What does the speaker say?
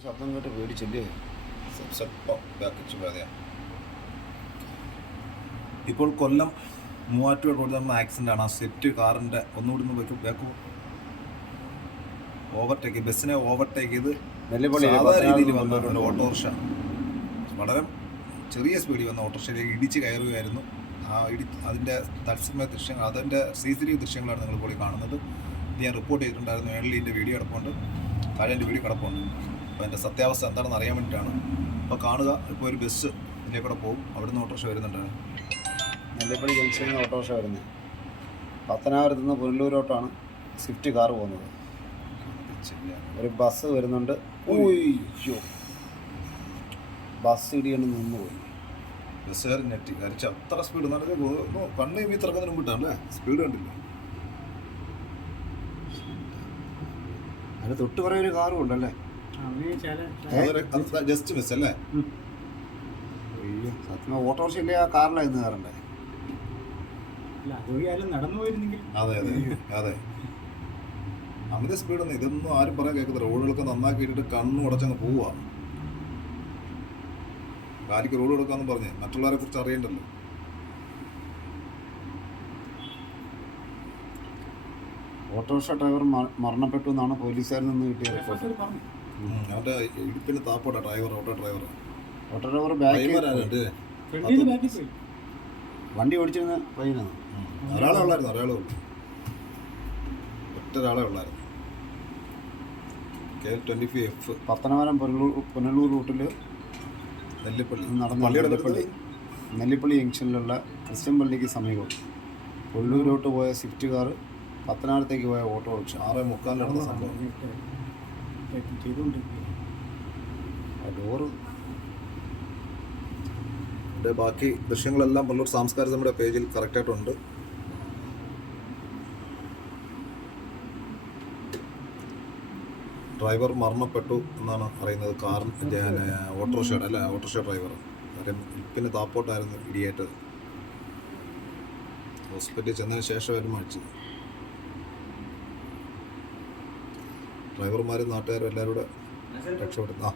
ശബ്ദം കേട്ട് പേടിച്ചില്ലേ? ഇപ്പോൾ കൊല്ലം മൂവാറ്റുപുഴ റോഡിൽ നടന്ന ആക്സിഡന്റ് ആണ്. ആ സെറ്റ് കാറിന്റെ ഒന്നുകൂടി ഒന്ന് വെക്കും ബാക്കു ഓവർടേക്ക് ബസ്സിനെ ഓവർടേക്ക് ചെയ്ത് സാധാ രീതിയിൽ വന്ന ഒരു ഓട്ടോറിക്ഷ. വളരെ ചെറിയ സ്പീഡിൽ വന്ന ഓട്ടോറിക്ഷയിലേക്ക് ഇടിച്ച് കയറുകയായിരുന്നു. ആ ഇടി അതിന്റെ തത്സമയ ദൃശ്യങ്ങൾ അതിന്റെ സി സി ടി വി ദൃശ്യങ്ങളാണ് നിങ്ങൾ പോയി കാണുന്നത്. ഇത് ഞാൻ റിപ്പോർട്ട് ചെയ്തിട്ടുണ്ടായിരുന്നു. മേളിൽ ഇതിന്റെ വീഡിയോ കിടപ്പുണ്ട്. താഴെ എന്റെ വീഡിയോ കിടപ്പുണ്ട്. അപ്പോൾ അതിന്റെ സത്യാവസ്ഥ എന്താണെന്ന് അറിയാൻ വേണ്ടിയിട്ടാണ്. അപ്പോൾ കാണുക ഇപ്പോൾ ഒരു ബസ് ഇതിലേക്കൂടെ പോകും. അവിടുന്ന് ഓട്ടോറിക്ഷ വരുന്നുണ്ട് നെല്ലിപ്പള്ളി ജംഗ്ഷനിൽ നിന്ന് ഓട്ടോറിക്ഷ വരുന്നത് പത്തനാപുരത്ത് നിന്ന് പുനലൂരോട്ടാണ് സ്വിഫ്റ്റ് കാർ പോകുന്നത്. ഒരു ബസ് വരുന്നുണ്ട്. ഓയ്യോ ബസ് ഇടിയാണ് നിന്ന് പോയി. ബസ്സുകാരൻ ഞെട്ടി. കരിച്ച് അത്ര സ്പീഡ് നടക്കുക കണ്ണ് ഈ തിറക്കുന്നതിന് മുമ്പിട്ടാണല്ലേ? സ്പീഡ് കണ്ടില്ല. അതിന് തൊട്ട് പറയൊരു ഒരു കാറും ഉണ്ടല്ലേ? ജസ്റ്റ് മിസ് അല്ലേ? അയ്യോ സത്യം ഓട്ടോറിക്ഷ ഇല്ലേ ആ കാറിലായിരുന്നു കയറണ്ടേ? അതുവഴിയാലും നടന്നു പോയിരുന്നെങ്കിൽ. അതെ അതെ അതെ. അമിത സ്പീഡൊന്നും ഇതൊന്നും ആരും പറയാൻ കേൾക്കത്തില്ല. റോഡുകളൊക്കെ നന്നാക്കിയിട്ടിട്ട് കണ്ണും ഉടച്ചങ്ങ് പോവുക കാലിക്ക് റോഡ് കൊടുക്കാന്ന് പറഞ്ഞ്. മറ്റുള്ളവരെ കുറിച്ച് അറിയണ്ടല്ലോ. ഓട്ടോറിക്ഷ ഡ്രൈവർ മരണപ്പെട്ടു എന്നാണ് പോലീസുകാരിൽ നിന്ന് കിട്ടിയ റിപ്പോർട്ട്. അവന്റെ ഇടുപ്പിന് താപ്പോട്ട driver auto driver auto driver നിന്ന് വണ്ടി ഓടിച്ചിരുന്ന പയ്യനാണ് ഒരാളെ ഉള്ളായിരുന്നു ഒരാളെ ഉള്ളു. ഒറ്റ ഒരാളെ ഉള്ളായിരുന്നു. K twenty five F. Pathanapuram Punalur Punalur റൂട്ടിൽ നെല്ലിപ്പള്ളി. നടന്ന നെല്ലിപ്പള്ളി. നെല്ലിപ്പള്ളി ജംഗ്ഷനിലുള്ള ക്രിസ്ത്യൻ പള്ളിക്ക് സമീപം. കൊള്ളൂരോട്ട് പോയ സ്വിഫ്റ്റ് കാർ പത്തനാപുരത്തേക്ക് പോയ ഓട്ടോറിക്ഷ ആറ് മുക്കാലിൽ നടന്ന സംഭവം ചെയ്തുകൊണ്ടിരിക്കുകയാണ് ആ ഡോറ് ബാക്കി ദൃശ്യങ്ങളെല്ലാം പള്ളൂർ സാംസ്കാരിക നമ്മുടെ പേജിൽ കറക്റ്റായിട്ടുണ്ട് ഡ്രൈവർ മരണപ്പെട്ടു എന്നാണ് അറിയുന്നത്. കാർ ഓട്ടോറിക്ഷയുടെ അല്ല ഓട്ടോറിക്ഷ ഡ്രൈവർ കാര്യം പിന്നെ താപ്പോട്ടായിരുന്നു ഇടിയേറ്റത്. ഹോസ്പിറ്റലിൽ ചെന്നതിന് ശേഷമായിരുന്നു മരിച്ചത്. ഡ്രൈവർമാരും നാട്ടുകാരും എല്ലാവരും കൂടെ രക്ഷപ്പെടുന്നു